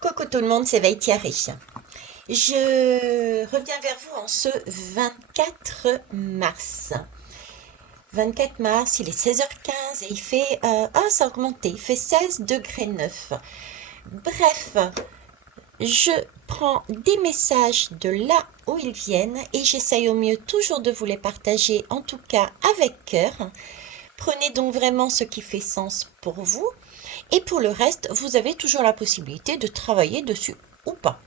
Coucou tout le monde, c'est Vaïtiaré. Je reviens vers vous en ce 24 mars. 24 mars, il est 16h15 et il fait... ça a augmenté, il fait 16 degrés 9. Bref, je prends des messages de là où ils viennent et j'essaye au mieux toujours de vous les partager, en tout cas avec cœur. Prenez donc vraiment ce qui fait sens pour vous. Et pour le reste, vous avez toujours la possibilité de travailler dessus ou pas.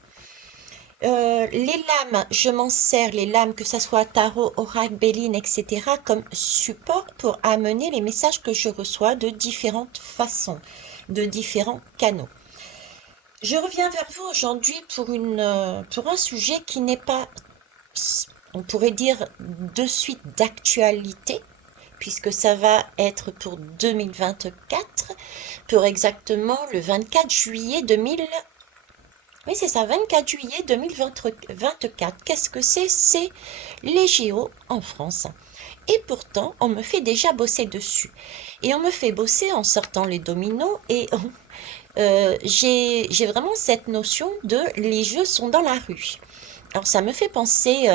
Les lames, je m'en sers, les lames, que ça soit tarot, oracle, béline, etc., comme support pour amener les messages que je reçois de différentes façons, de différents canaux. Je reviens vers vous aujourd'hui pour un sujet qui n'est pas, on pourrait dire, de suite d'actualité, puisque ça va être pour 2024, pour exactement le 24 juillet 2000. Oui, c'est ça, 24 juillet 2024. Qu'est-ce que c'est? C'est les JO en France. Et pourtant, on me fait déjà bosser dessus. Et on me fait bosser en sortant les dominos. Et j'ai vraiment cette notion de les jeux sont dans la rue. Alors ça me fait penser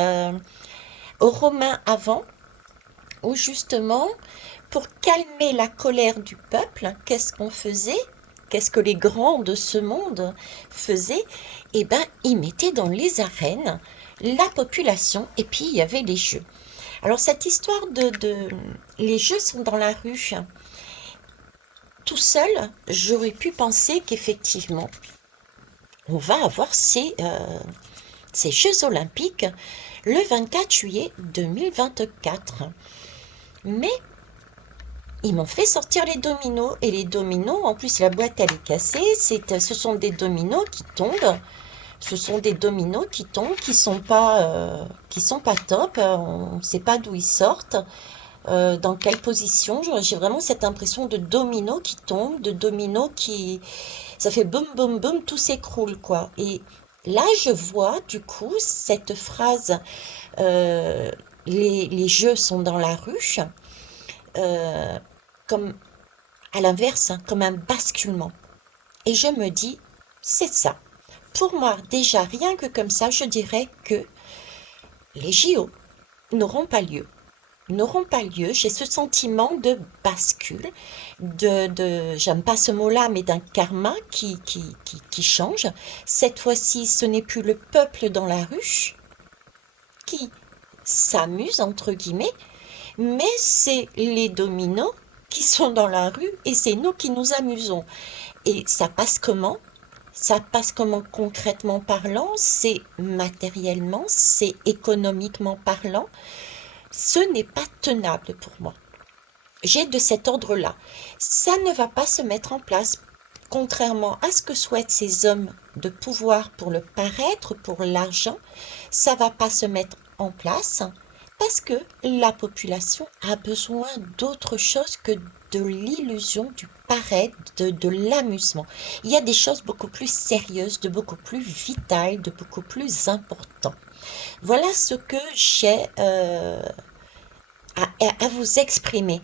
aux Romains avant, où justement, pour calmer la colère du peuple, qu'est-ce qu'on faisait? Qu'est-ce que les grands de ce monde faisaient? Eh ben, ils mettaient dans les arènes la population et puis il y avait les jeux. Alors cette histoire de les jeux sont dans la rue, tout seul, j'aurais pu penser qu'effectivement, on va avoir ces Jeux olympiques le 24 juillet 2024. Mais ils m'ont fait sortir les dominos. Et les dominos, en plus, la boîte, elle est cassée. Ce sont des dominos qui tombent. Ce sont des dominos qui tombent, qui sont pas top. On ne sait pas d'où ils sortent, dans quelle position. J'ai vraiment cette impression de dominos qui tombent, de dominos qui... Ça fait boum, boum, boum, tout s'écroule, quoi. Et là, je vois, du coup, cette phrase, euh, les jeux sont dans la rue, euh, comme à l'inverse, hein, comme un basculement. Et je me dis, c'est ça. Pour moi, déjà, rien que comme ça, je dirais que les JO n'auront pas lieu. N'auront pas lieu. J'ai ce sentiment de bascule, j'aime pas ce mot-là, mais d'un karma qui change. Cette fois-ci, ce n'est plus le peuple dans la rue qui s'amuse, entre guillemets, mais c'est les dominos qui sont dans la rue et c'est nous qui nous amusons. Et ça passe comment? Ça passe comment concrètement parlant? C'est matériellement, c'est économiquement parlant. Ce n'est pas tenable pour moi. J'ai de cet ordre-là. Ça ne va pas se mettre en place, contrairement à ce que souhaitent ces hommes de pouvoir pour le paraître, pour l'argent. Ça va pas se mettre en place parce que la population a besoin d'autre chose que de l'illusion du paraître, de l'amusement. Il y a des choses beaucoup plus sérieuses, de beaucoup plus vitales, de beaucoup plus importantes. Voilà ce que j'ai à vous exprimer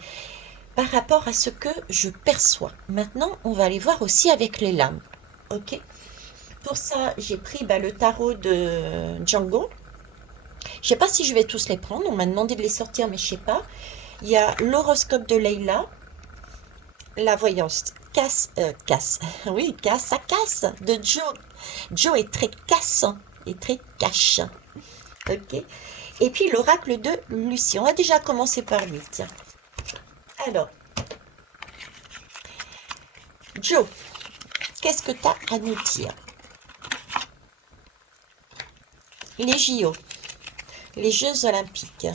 par rapport à ce que je perçois. Maintenant, on va aller voir aussi avec les lames. Ok? Pour ça, j'ai pris le tarot de Django. Je sais pas si je vais tous les prendre. On m'a demandé de les sortir, mais je sais pas. Il y a l'horoscope de Leïla, la voyance oui, ça casse de Joe. Joe est très cassant et très cash. Ok. Et puis l'oracle de Lucie. On va déjà commencer par lui. Tiens. Alors, Joe, qu'est-ce que tu as à nous dire? Les JO, les Jeux olympiques.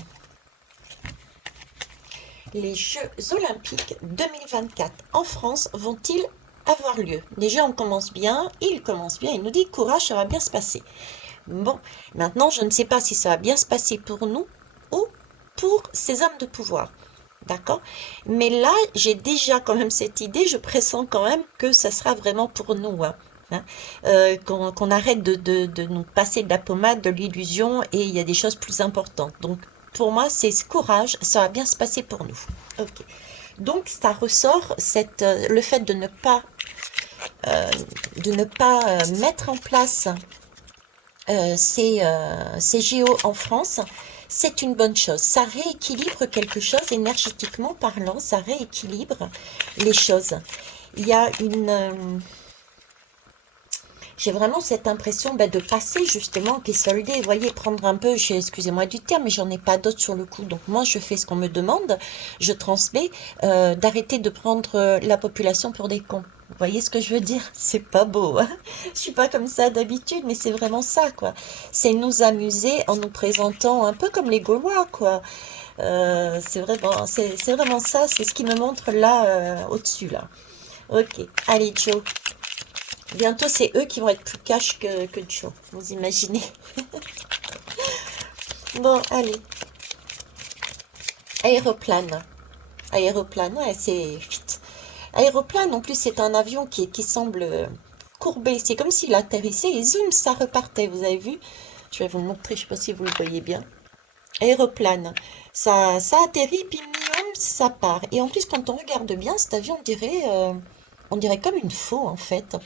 Les Jeux olympiques 2024 en France vont-ils avoir lieu? Déjà, on commence bien, il commence bien, il nous dit courage, ça va bien se passer. Bon, maintenant, je ne sais pas si ça va bien se passer pour nous ou pour ces hommes de pouvoir. D'accord? Mais là, j'ai déjà quand même cette idée, je pressens quand même que ça sera vraiment pour nous, hein. Hein. Qu'on arrête de nous passer de la pommade, de l'illusion, et il y a des choses plus importantes. Donc, pour moi, c'est ce courage, ça va bien se passer pour nous. Ok. Donc, ça ressort le fait de ne pas euh, de ne pas mettre en place ces JO en France, c'est une bonne chose. Ça rééquilibre quelque chose énergétiquement parlant, ça rééquilibre les choses. Il y a j'ai vraiment cette impression de passer justement, puis solder, vous voyez, prendre un peu, excusez-moi du terme, mais j'en ai pas d'autre sur le coup. Donc moi, je fais ce qu'on me demande, je transmets, d'arrêter de prendre la population pour des cons. Vous voyez ce que je veux dire? C'est pas beau, hein. Je suis pas comme ça d'habitude, mais c'est vraiment ça, quoi. C'est nous amuser en nous présentant un peu comme les Gaulois, quoi. C'est vraiment ça, c'est ce qui me montre là, au-dessus, là. Ok, allez, Joe. Bientôt, c'est eux qui vont être plus cash que Joe. Vous imaginez? Bon, allez. Aéroplane. Aéroplane, ouais, c'est... vite. Aéroplane, en plus, c'est un avion qui semble courbé. C'est comme s'il atterrissait et zoom, ça repartait. Vous avez vu? Je vais vous le montrer, je sais pas si vous le voyez bien. Aéroplane. Ça atterrit, puis miam, ça part. Et en plus, quand on regarde bien, cet avion, on dirait comme une faux, en fait.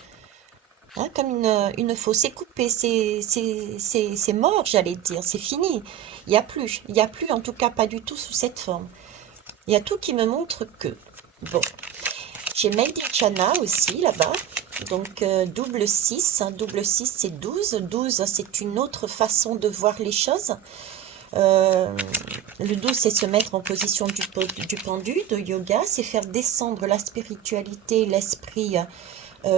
Hein, comme une fausse. C'est coupé, c'est mort, j'allais dire, c'est fini. Il y a plus, en tout cas pas du tout sous cette forme. Il y a tout qui me montre que. Bon, j'ai Made in China aussi là-bas. Donc double 6, hein, double 6 c'est 12. 12 c'est une autre façon de voir les choses. Euh, le 12 c'est se mettre en position du pendu, de yoga, c'est faire descendre la spiritualité, l'esprit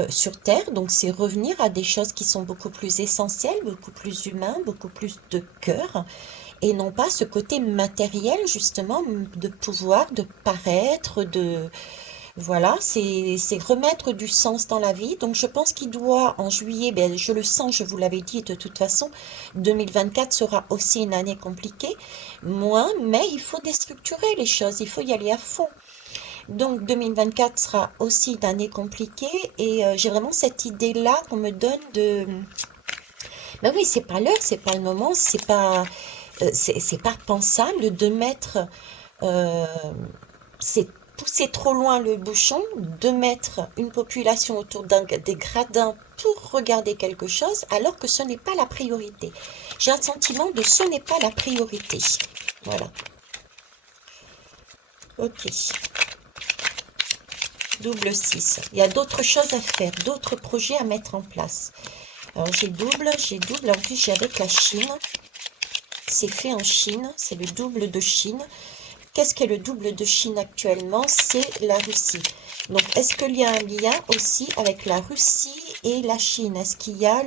sur Terre. Donc c'est revenir à des choses qui sont beaucoup plus essentielles, beaucoup plus humains, beaucoup plus de cœur, et non pas ce côté matériel justement de pouvoir, de paraître, de... Voilà, c'est remettre du sens dans la vie. Donc je pense qu'il doit, en juillet, ben, je le sens, je vous l'avais dit de toute façon, 2024 sera aussi une année compliquée, moins, mais il faut déstructurer les choses, il faut y aller à fond. Donc 2024 sera aussi une année compliquée et j'ai vraiment cette idée-là qu'on me donne de... Ben oui, c'est pas l'heure, c'est pas le moment, c'est pas pensable de mettre... euh, c'est pousser trop loin le bouchon, de mettre une population autour des gradins pour regarder quelque chose alors que ce n'est pas la priorité. J'ai un sentiment de ce n'est pas la priorité. Voilà. Ok. Double 6. Il y a d'autres choses à faire, d'autres projets à mettre en place. Alors j'ai double, en plus j'ai avec la Chine. C'est fait en Chine, c'est le double de Chine. Qu'est-ce qu'est le double de Chine actuellement? C'est la Russie. Donc est-ce qu'il y a un lien aussi avec la Russie et la Chine? Est-ce qu'il y a,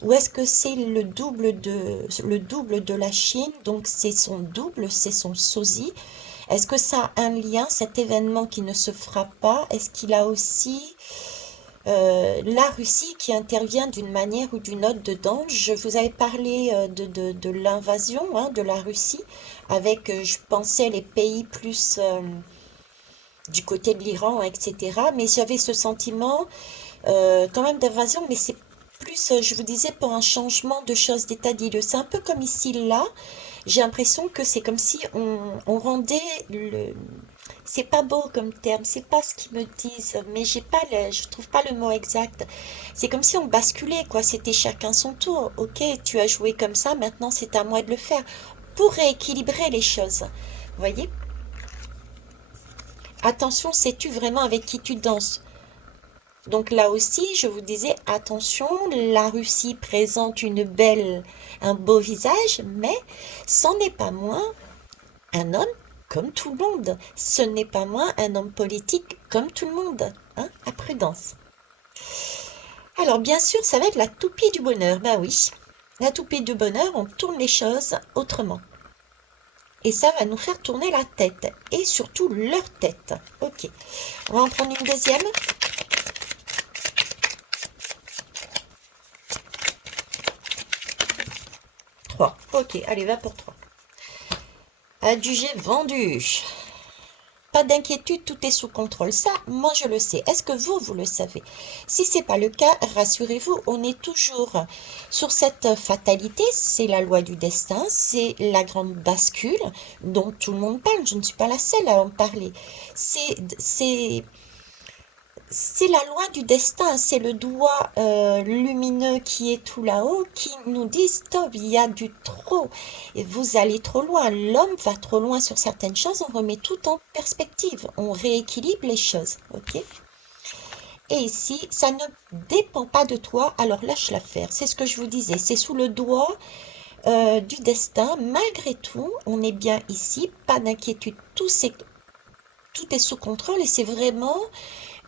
ou est-ce que c'est le double de la Chine? Donc c'est son double, c'est son sosie. Est-ce que ça a un lien, cet événement qui ne se fera pas? Est-ce qu'il a aussi la Russie qui intervient d'une manière ou d'une autre dedans? Je vous avais parlé de l'invasion hein, de la Russie avec, je pensais, les pays plus du côté de l'Iran, etc. Mais j'avais ce sentiment quand même d'invasion, mais c'est plus, je vous disais, pour un changement de choses d'état des lieux. C'est un peu comme ici, là. J'ai l'impression que c'est comme si on rendait le... C'est pas beau comme terme, c'est pas ce qu'ils me disent, mais je trouve pas le mot exact. C'est comme si on basculait, quoi. C'était chacun son tour. Ok, tu as joué comme ça, maintenant c'est à moi de le faire pour rééquilibrer les choses. Vous voyez? Attention, sais-tu vraiment avec qui tu danses? Donc là aussi, je vous disais, attention, la Russie présente un beau visage, mais c'en est pas moins un homme comme tout le monde. Ce n'est pas moins un homme politique comme tout le monde. Hein, à prudence. Alors bien sûr, ça va être la toupie du bonheur. Ben oui, la toupie du bonheur, on tourne les choses autrement. Et ça va nous faire tourner la tête. Et surtout leur tête. Ok. On va en prendre une deuxième. 3. Ok, allez, va pour 3. Adjugé vendu. Pas d'inquiétude, tout est sous contrôle. Ça, moi je le sais. Est-ce que vous le savez? Si c'est pas le cas, rassurez-vous, on est toujours sur cette fatalité. C'est la loi du destin, c'est la grande bascule dont tout le monde parle. Je ne suis pas la seule à en parler. C'est c'est la loi du destin, c'est le doigt lumineux qui est tout là-haut qui nous dit stop, il y a du trop, et vous allez trop loin, l'homme va trop loin sur certaines choses, on remet tout en perspective, on rééquilibre les choses, ok? Et ici, ça ne dépend pas de toi, alors lâche l'affaire, c'est ce que je vous disais, c'est sous le doigt du destin, malgré tout, on est bien ici, pas d'inquiétude, tout est sous contrôle et c'est vraiment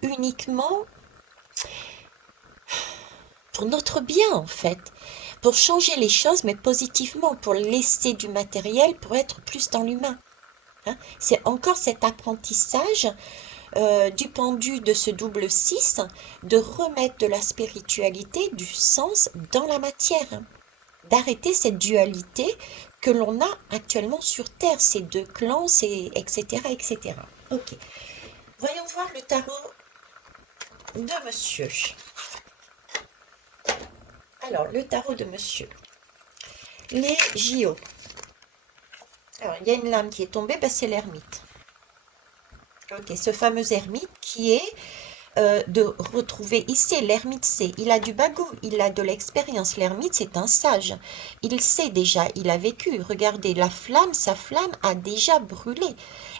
uniquement pour notre bien en fait, pour changer les choses mais positivement, pour laisser du matériel, pour être plus dans l'humain. Hein. C'est encore cet apprentissage du pendu de ce double 6 de remettre de la spiritualité, du sens dans la matière, hein. D'arrêter cette dualité que l'on a actuellement sur Terre, ces deux clans, etc., etc. Ok, voyons voir le tarot de monsieur. Alors, le tarot de monsieur. Les JO. Alors, il y a une lame qui est tombée, ben, c'est l'ermite. Ok, ce fameux ermite qui est de retrouver ici, l'ermite sait, il a du bagou, il a de l'expérience, l'ermite c'est un sage, il sait déjà, il a vécu, regardez, la flamme, sa flamme a déjà brûlé,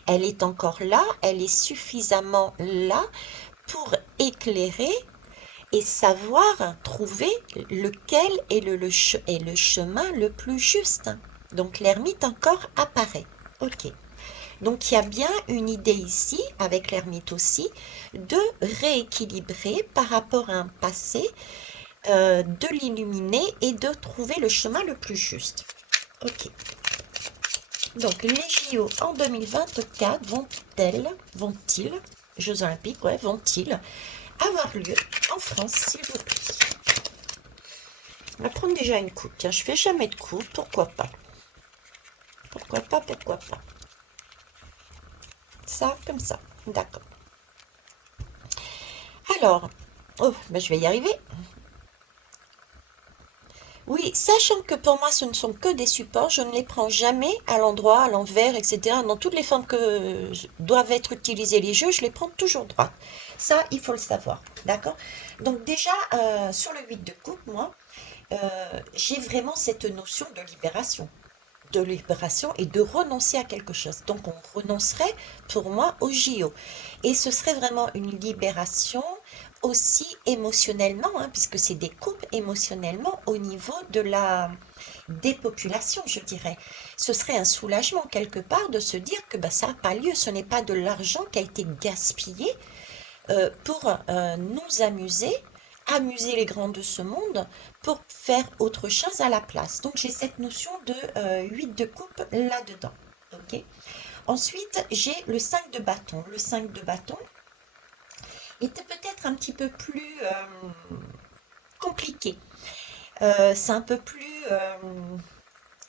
elle est encore là, elle est suffisamment là pour éclairer et savoir trouver lequel est est le chemin le plus juste. Donc l'ermite encore apparaît. Ok. Donc il y a bien une idée ici, avec l'ermite aussi, de rééquilibrer par rapport à un passé, de l'illuminer et de trouver le chemin le plus juste. Ok. Donc les JO en 2024 vont-ils, Jeux Olympiques, ouais, vont-ils avoir lieu en France, s'il vous plaît? On va prendre déjà une coupe. Tiens, je fais jamais de coupe, pourquoi pas? Pourquoi pas, pourquoi pas? Ça, comme ça. D'accord. Alors, oh, ben je vais y arriver. Oui, sachant que pour moi, ce ne sont que des supports, je ne les prends jamais à l'endroit, à l'envers, etc. Dans toutes les formes que doivent être utilisés les jeux, je les prends toujours droit. Ça, il faut le savoir. D'accord? Donc déjà, sur le 8 de coupe, moi, j'ai vraiment cette notion de libération et de renoncer à quelque chose. Donc on renoncerait pour moi au JO. Et ce serait vraiment une libération aussi émotionnellement, hein, puisque c'est des coupes émotionnellement au niveau de la des populations, je dirais. Ce serait un soulagement quelque part de se dire que bah, ça n'a pas lieu, ce n'est pas de l'argent qui a été gaspillé pour nous amuser, amuser les grands de ce monde, pour faire autre chose à la place. Donc j'ai cette notion de 8 de coupe là-dedans. Ok. Ensuite, j'ai le 5 de bâton. Le 5 de bâton était peut-être un petit peu plus compliqué. C'est un peu plus...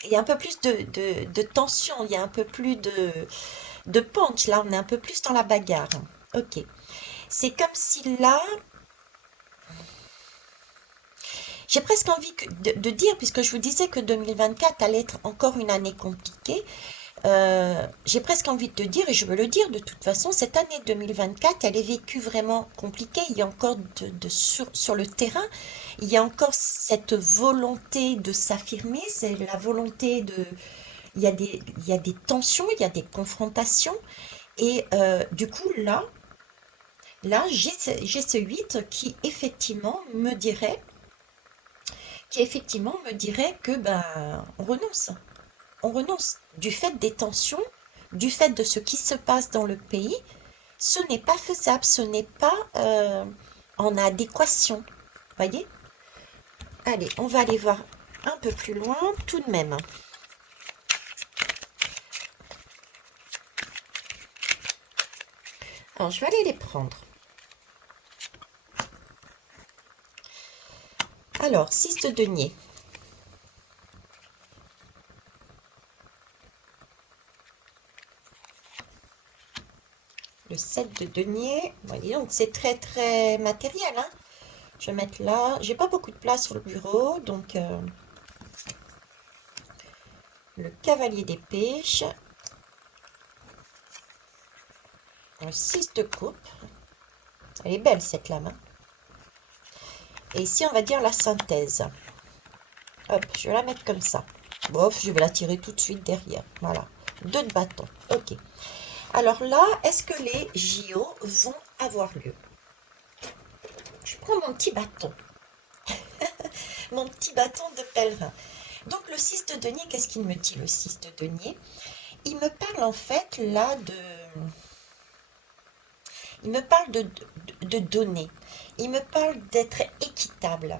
il y a un peu plus de tension, il y a un peu plus de punch. Là, on est un peu plus dans la bagarre. Ok. C'est comme si là, j'ai presque envie de dire, puisque je vous disais que 2024 allait être encore une année compliquée, j'ai presque envie de dire, et je veux le dire de toute façon, cette année 2024, elle est vécue vraiment compliquée. Il y a encore sur le terrain, il y a encore cette volonté de s'affirmer, c'est la volonté de... il y a des tensions, il y a des confrontations, et du coup, là j'ai ce 8 qui effectivement me dirait que ben on renonce. On renonce du fait des tensions, du fait de ce qui se passe dans le pays. Ce n'est pas faisable, ce n'est pas en adéquation. Voyez? Allez, on va aller voir un peu plus loin tout de même. Alors, je vais aller les prendre. Alors, 6 de denier. Le 7 de denier. Vous voyez, donc c'est très très matériel, hein. Je vais mettre là. J'ai pas beaucoup de place sur le bureau, donc le cavalier d'épée, le 6 de coupe, Elle est belle cette lame, hein. Et ici, on va dire la synthèse. Hop, je vais la mettre comme ça. Bof, je vais la tirer tout de suite derrière. Voilà, 2 de bâton. Ok. Alors là, est-ce que les JO vont avoir lieu? Je prends mon petit bâton. Mon petit bâton de pèlerin. Donc le 6 de denier, qu'est-ce qu'il me dit le 6 de denier? Il me parle en fait là de... Il me parle de donner. Il me parle d'être équitable,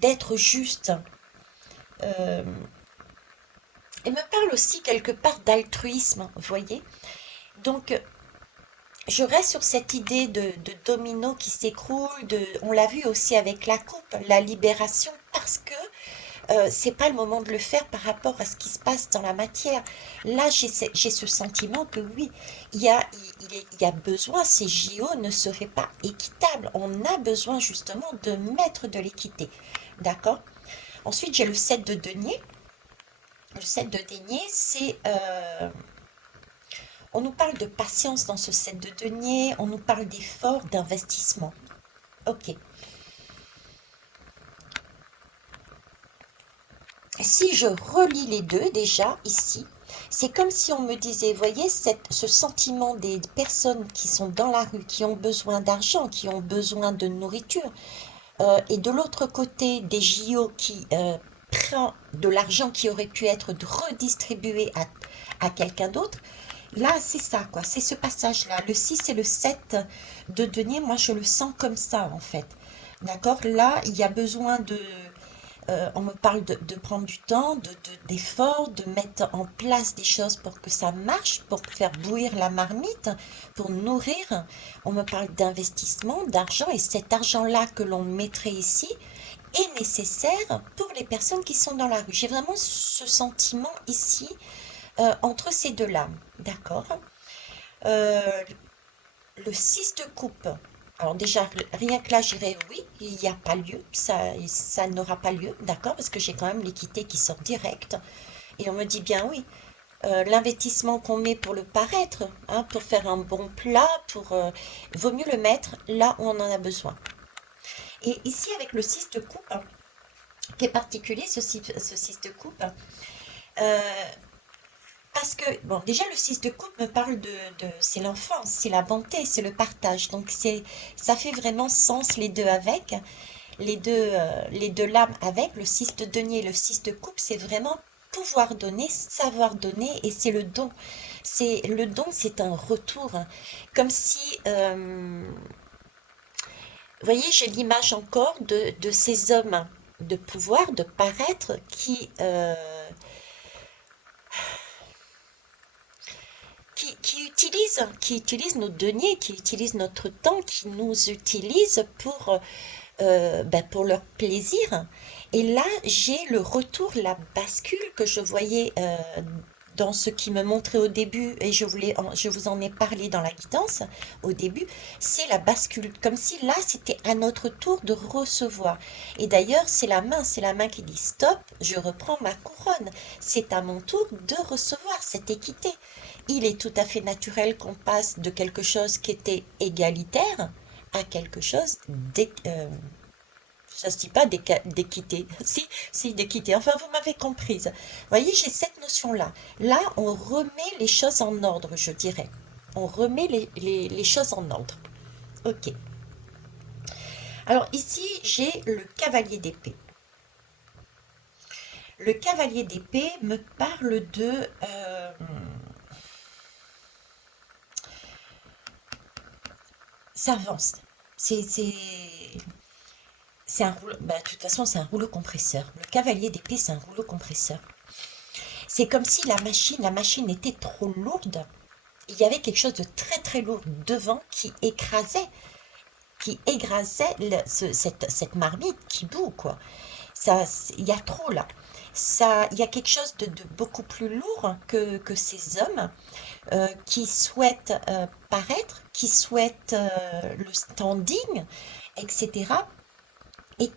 d'être juste. Euh, il me parle aussi quelque part d'altruisme, vous voyez? Donc je reste sur cette idée de domino qui s'écroule, on l'a vu aussi avec la coupe, la libération, parce que c'est pas le moment de le faire par rapport à ce qui se passe dans la matière. Là, j'ai ce sentiment que oui, il y a besoin, ces JO ne seraient pas équitables. On a besoin justement de mettre de l'équité. D'accord? Ensuite, j'ai le 7 de denier. Le 7 de denier, on nous parle de patience dans ce 7 de denier, on nous parle d'effort, d'investissement. Ok. Si je relis les deux déjà ici, c'est comme si on me disait, voyez, ce sentiment des personnes qui sont dans la rue, qui ont besoin d'argent, qui ont besoin de nourriture, et de l'autre côté des JO qui prend de l'argent qui aurait pu être redistribué à quelqu'un d'autre. Là, c'est ça, quoi. C'est ce passage-là. Le 6 et le 7 de denier, moi, je le sens comme ça, en fait. D'accord? Là, il y a besoin on me parle de prendre du temps, d'effort, de mettre en place des choses pour que ça marche, pour faire bouillir la marmite, pour nourrir. On me parle d'investissement, d'argent, et cet argent-là que l'on mettrait ici est nécessaire pour les personnes qui sont dans la rue. J'ai vraiment ce sentiment ici entre ces deux lames. D'accord? Euh, le 6 de coupe. Alors déjà, rien que là, j'irais oui, il n'y a pas lieu, ça n'aura pas lieu, d'accord, parce que j'ai quand même l'équité qui sort direct. Et on me dit bien oui, l'investissement qu'on met pour le paraître, hein, pour faire un bon plat, vaut mieux le mettre là où on en a besoin. Et ici, avec le 6 de coupe, qui est particulier, ce 6 de coupe, euh, parce que, bon, déjà, le 6 de coupe me parle c'est l'enfance, c'est la bonté, c'est le partage. Donc, ça fait vraiment sens les deux avec, les deux lames avec, le 6 de denier et le 6 de coupe, c'est vraiment pouvoir donner, savoir donner, et c'est le don. Le don, c'est un retour. Comme si, vous voyez, j'ai l'image encore de ces hommes de pouvoir, de paraître, qui utilisent nos deniers, qui utilisent notre temps, qui nous utilisent pour leur plaisir. Et là, j'ai le retour, la bascule que je voyais dans ce qui me montrait au début, et je vous en ai parlé dans la guidance au début, c'est la bascule. Comme si là, c'était à notre tour de recevoir. Et d'ailleurs, c'est la main qui dit stop, je reprends ma couronne. C'est à mon tour de recevoir cette équité. Il est tout à fait naturel qu'on passe de quelque chose qui était égalitaire à quelque chose ça se dit pas d'équité. Si, d'équité. Enfin, vous m'avez comprise. Vous voyez, j'ai cette notion-là. Là, on remet les choses en ordre, je dirais. On remet les choses en ordre. Ok. Alors ici, j'ai le cavalier d'épée. Le cavalier d'épée me parle de... ça avance. C'est un rouleau... Bah, de toute façon, c'est un rouleau compresseur. Le cavalier d'épée, c'est un rouleau compresseur. C'est comme si la machine était trop lourde. Il y avait quelque chose de très très lourd devant qui écrasait cette marmite qui bout, quoi. Ça, il y a trop là. Il y a quelque chose de beaucoup plus lourd que ces hommes qui souhaitent paraître, qui souhaitent le standing, etc. Et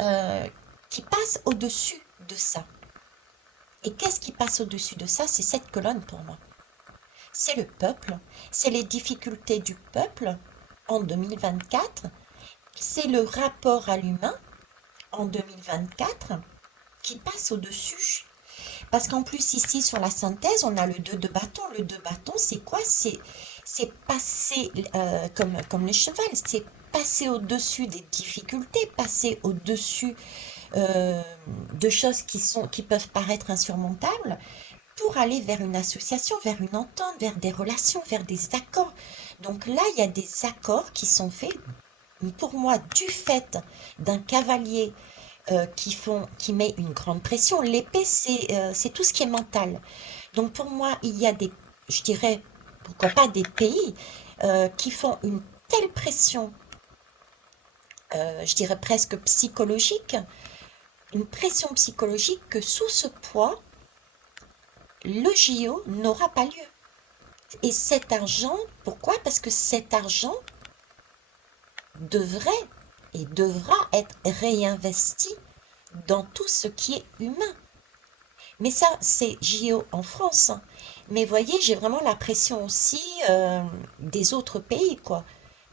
euh, qui passent au-dessus de ça. Et qu'est-ce qui passe au-dessus de ça? C'est cette colonne pour moi. c'est le peuple, c'est les difficultés du peuple en 2024, c'est le rapport à l'humain en 2024 qui passe au-dessus. Parce qu'en plus, ici, sur la synthèse, on a le 2 de bâton. Le 2 bâton, c'est quoi? C'est passer, comme le cheval, c'est passer au-dessus des difficultés, passer au-dessus euh, de choses qui peuvent paraître insurmontables pour aller vers une association, vers une entente, vers des relations, vers des accords. Donc là, il y a des accords qui sont faits, pour moi, du fait d'un cavalier qui met une grande pression. L'épée, c'est tout ce qui est mental. Donc pour moi, il y a je dirais, pourquoi pas des pays qui font une telle pression, je dirais presque psychologique, une pression psychologique que sous ce poids, le JO n'aura pas lieu. Et cet argent, pourquoi? Parce que cet argent devrait et devra être réinvesti dans tout ce qui est humain. Mais ça, c'est JO en France, hein. Mais voyez, j'ai vraiment la pression aussi des autres pays, quoi.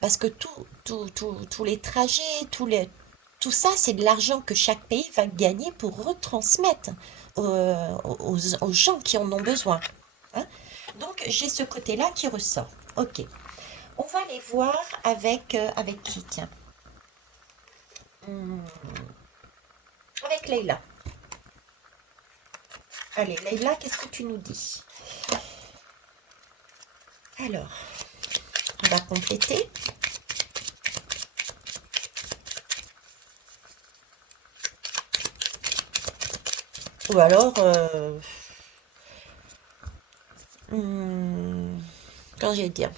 Parce que tous les trajets, tout ça, c'est de l'argent que chaque pays va gagner pour retransmettre aux gens qui en ont besoin, hein. Donc, j'ai ce côté-là qui ressort. Ok. On va aller voir avec qui, tiens. Hmm, avec Leïla. Allez, Leïla, qu'est-ce que tu nous dis? Alors, on va compléter. Ou alors, hmm, quand j'ai dire.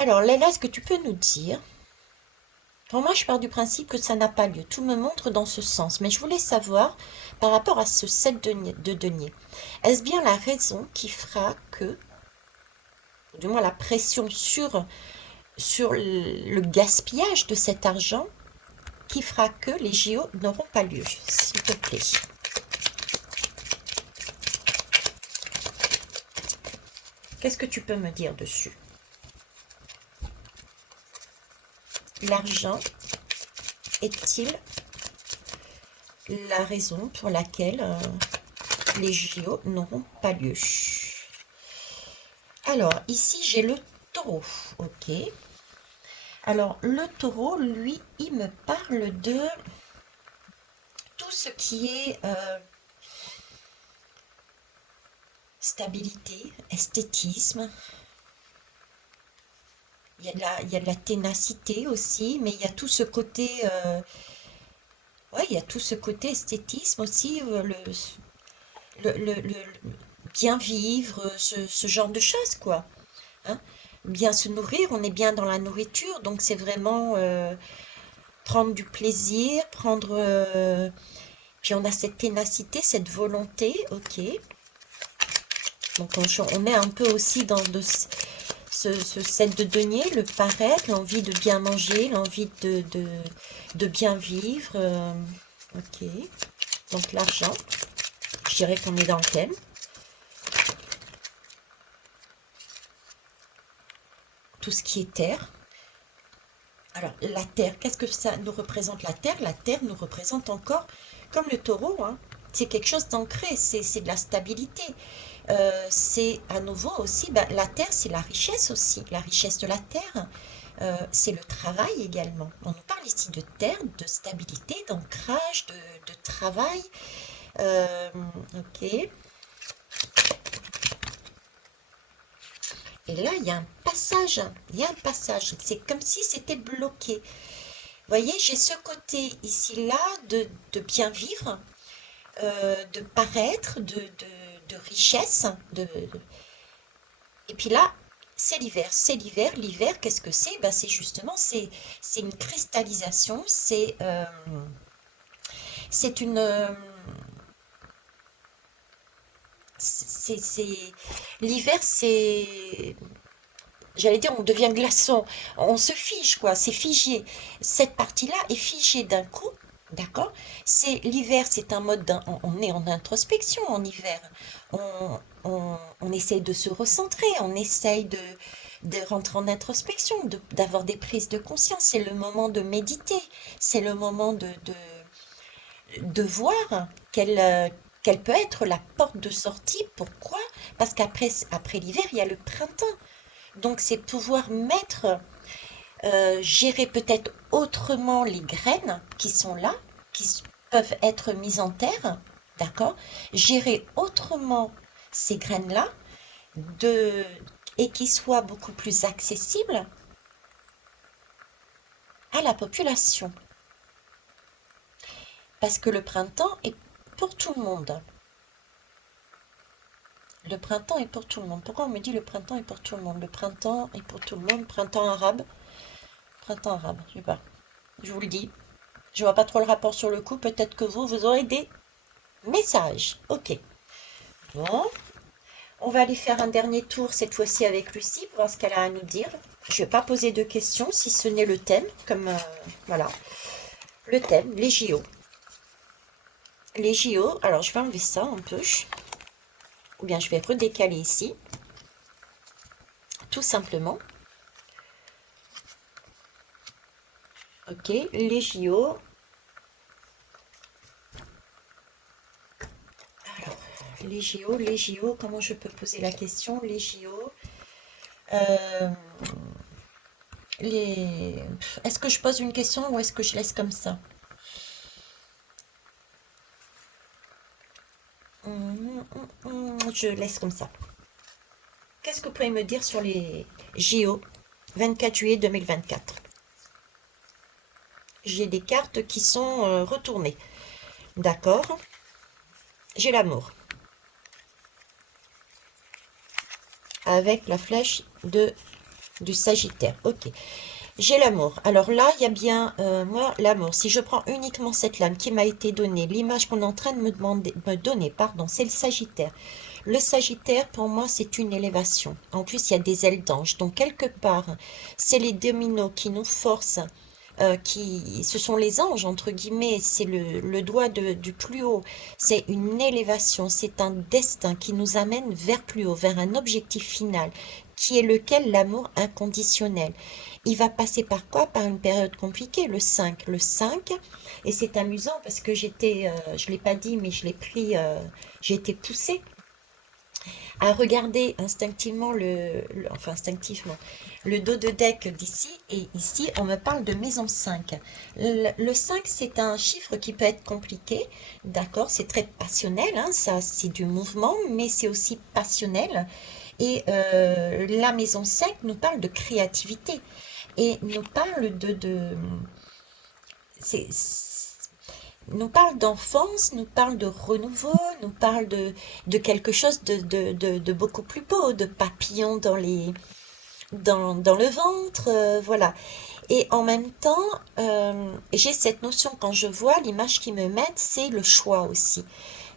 Alors, Leïla, est-ce que tu peux nous dire? Pour moi, je pars du principe que ça n'a pas lieu. Tout me montre dans ce sens. Mais je voulais savoir, par rapport à ce 7 de denier, est-ce bien la raison qui fera que, ou du moins la pression sur le gaspillage de cet argent, qui fera que les JO n'auront pas lieu, s'il te plaît? Qu'est-ce que tu peux me dire dessus? L'argent est-il la raison pour laquelle les JO n'auront pas lieu? Alors, ici, j'ai le taureau. Ok. Alors, le taureau, lui, il me parle de tout ce qui est stabilité, esthétisme. Il y a de la ténacité aussi, mais il y a tout ce côté, ouais, il y a tout ce côté esthétisme aussi, le bien vivre, ce genre de choses, quoi, hein. Bien se nourrir, on est bien dans la nourriture, donc c'est vraiment prendre du plaisir, puis on a cette ténacité, cette volonté, ok. Donc on est un peu aussi dans ce set de denier, le paraître, l'envie de bien manger, l'envie de bien vivre. Ok. Donc l'argent, je dirais qu'on est dans le thème. Tout ce qui est terre. Alors la terre, qu'est-ce que ça nous représente la terre? La terre nous représente encore, comme le taureau, hein. C'est quelque chose d'ancré, c'est de la stabilité. C'est à nouveau aussi, ben, la terre, c'est la richesse aussi, la richesse de la terre. C'est le travail également. On nous parle ici de terre, de stabilité, d'ancrage, de travail. Euh, ok. Et là, il y a un passage. Il y a un passage. C'est comme si c'était bloqué. Vous voyez, j'ai ce côté ici-là de bien vivre, de paraître, de richesse. Et puis là, c'est l'hiver. C'est l'hiver. L'hiver, qu'est-ce que c'est? Ben, c'est justement, c'est une cristallisation. C'est une, l'hiver, j'allais dire, on devient glaçon. On se fige, quoi. C'est figé. Cette partie-là est figée d'un coup. D'accord? C'est l'hiver, c'est un mode, on est en introspection en hiver. On essaye de se recentrer, on essaye de rentrer en introspection, d'avoir des prises de conscience. C'est le moment de méditer, c'est le moment de voir quelle peut être la porte de sortie. Pourquoi? Parce après l'hiver, il y a le printemps. Donc c'est pouvoir gérer peut-être autrement les graines qui sont là, peuvent être mises en terre, d'accord? Gérer autrement ces graines-là de, et qui soient beaucoup plus accessibles à la population. Parce que le printemps est pour tout le monde. Le printemps est pour tout le monde. Pourquoi on me dit le printemps est pour tout le monde? Le printemps est pour tout le monde. Printemps arabe. Printemps arabe, je sais pas. Je vous le dis. Je vois pas trop le rapport sur le coup. Peut-être que vous aurez des messages. Ok. Bon. On va aller faire un dernier tour cette fois-ci avec Lucie pour voir ce qu'elle a à nous dire. Je vais pas poser de questions si ce n'est le thème. Voilà. Le thème, les JO. Les JO. Alors je vais enlever ça un peu. Ou bien je vais redécaler ici. Tout simplement. Ok, les JO. Alors, les JO, comment je peux poser la question? Les JO. Euh, Est-ce que je pose une question ou est-ce que je laisse comme ça? Je laisse comme ça. Qu'est-ce que vous pouvez me dire sur les JO 24 juillet 2024? J'ai des cartes qui sont retournées. D'accord. J'ai l'amour. Avec la flèche du Sagittaire. Ok. J'ai l'amour. Alors là, il y a bien, moi, l'amour. Si je prends uniquement cette lame qui m'a été donnée, l'image qu'on est en train de me donner, pardon, c'est le Sagittaire. Le Sagittaire, pour moi, c'est une élévation. En plus, il y a des ailes d'ange. Donc, quelque part, c'est les dominos qui nous forcent, ce sont les anges, entre guillemets, c'est le doigt du plus haut. C'est une élévation, c'est un destin qui nous amène vers plus haut, vers un objectif final, qui est lequel? L'amour inconditionnel. Il va passer par quoi? Par une période compliquée, le 5. Le 5, et c'est amusant parce que je ne l'ai pas dit, mais je l'ai pris, j'ai été poussée à regarder instinctivement enfin instinctivement, le dos de deck d'ici, et ici on me parle de maison 5. Le 5, c'est un chiffre qui peut être compliqué, d'accord, c'est très passionnel, hein, ça c'est du mouvement, mais c'est aussi passionnel. Et la maison 5 nous parle de créativité et nous parle c'est, nous parle d'enfance, nous parle de renouveau, nous parle de quelque chose de beaucoup plus beau, de papillons dans le ventre, voilà. Et en même temps, j'ai cette notion, quand je vois l'image qui me met, c'est le choix aussi.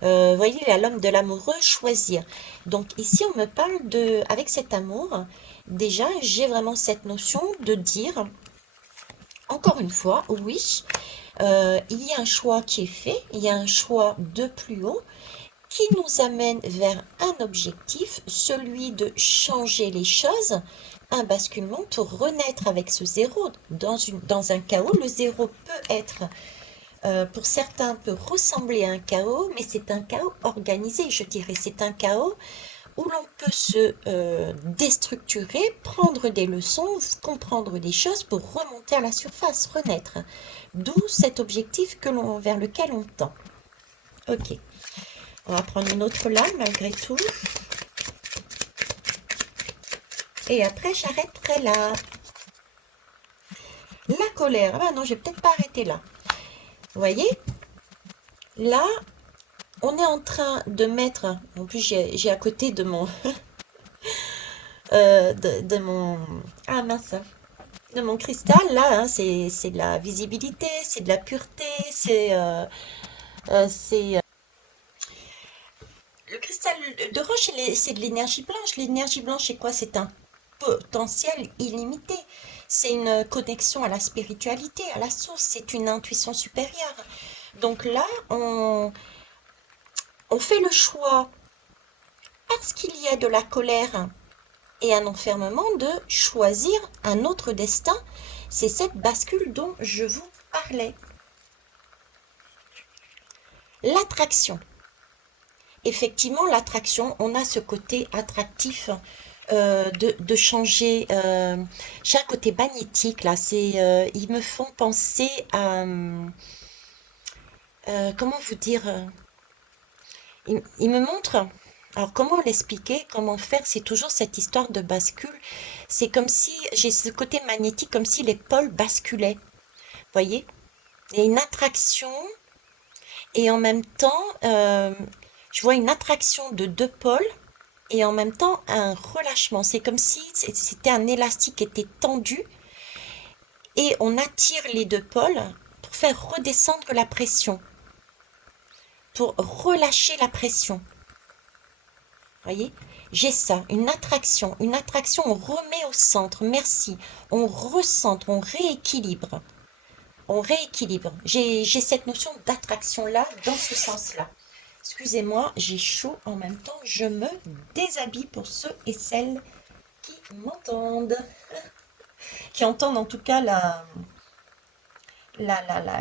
Vous voyez, l'homme de l'amoureux, choisir. Donc ici, on me parle avec cet amour, déjà, j'ai vraiment cette notion de dire, encore une fois, oui, il y a un choix qui est fait, il y a un choix de plus haut qui nous amène vers un objectif, celui de changer les choses, un basculement pour renaître avec ce zéro. Dans un chaos, le zéro peut être, pour certains, peut ressembler à un chaos, mais c'est un chaos organisé, je dirais. C'est un chaos où l'on peut se déstructurer, prendre des leçons, comprendre des choses pour remonter à la surface, renaître. D'où cet objectif vers lequel on tend. Ok, on va prendre une autre lame malgré tout. Et après, j'arrêterai là. La colère. Ah non, je vais peut-être pas arrêter là. Vous voyez? Là, on est en train de mettre... En plus, j'ai à côté de mon... de mon... Ah mince, de mon cristal, là, hein, c'est de la visibilité, c'est de la pureté, c'est le cristal de roche, c'est de l'énergie blanche. L'énergie blanche, c'est quoi? C'est un potentiel illimité. c'est une connexion à la spiritualité, à la source, c'est une intuition supérieure. Donc là, on fait le choix, parce qu'il y a de la colère et un enfermement, de choisir un autre destin. C'est cette bascule dont je vous parlais. L'attraction. Effectivement, l'attraction, on a ce côté attractif de changer. J'ai un côté magnétique là. Ils me font penser à comment vous dire. Ils me montrent. Alors comment l'expliquer, comment faire? C'est toujours cette histoire de bascule. C'est comme si j'ai ce côté magnétique, comme si les pôles basculaient. Vous voyez? Il y a une attraction et en même temps, je vois une attraction de deux pôles et en même temps un relâchement. C'est comme si c'était un élastique qui était tendu et on attire les deux pôles pour faire redescendre la pression, pour relâcher la pression. Vous voyez? J'ai ça, une attraction, on remet au centre, merci, on recentre, on rééquilibre, on rééquilibre. J'ai cette notion d'attraction-là, dans ce sens-là. Excusez-moi, j'ai chaud en même temps, je me déshabille pour ceux et celles qui m'entendent, qui entendent en tout cas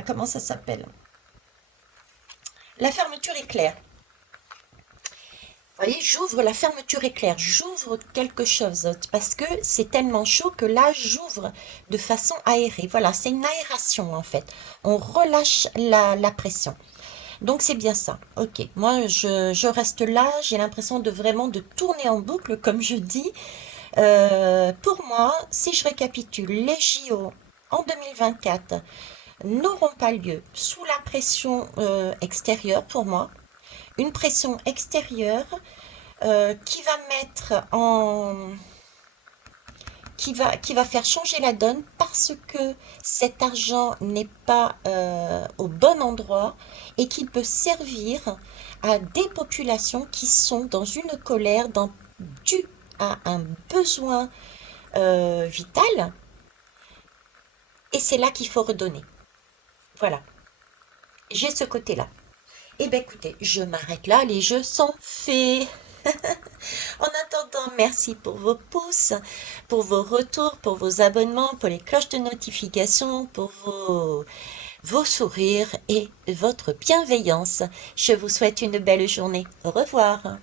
comment ça s'appelle? La fermeture éclair. Vous voyez, j'ouvre la fermeture éclair, j'ouvre quelque chose parce que c'est tellement chaud que là, j'ouvre de façon aérée. Voilà, c'est une aération en fait. On relâche la pression. Donc c'est bien ça. Ok, moi je reste là, j'ai l'impression de vraiment de tourner en boucle, comme je dis. Pour moi, si je récapitule, les JO en 2024 n'auront pas lieu sous la pression extérieure pour moi. Une pression extérieure qui va mettre en qui va faire changer la donne parce que cet argent n'est pas au bon endroit et qu'il peut servir à des populations qui sont dans une colère due à un besoin vital et c'est là qu'il faut redonner. Voilà, j'ai ce côté-là. Eh bien écoutez, je m'arrête là, les jeux sont faits. En attendant, merci pour vos pouces, pour vos retours, pour vos abonnements, pour les cloches de notification, pour vos sourires et votre bienveillance. Je vous souhaite une belle journée. Au revoir.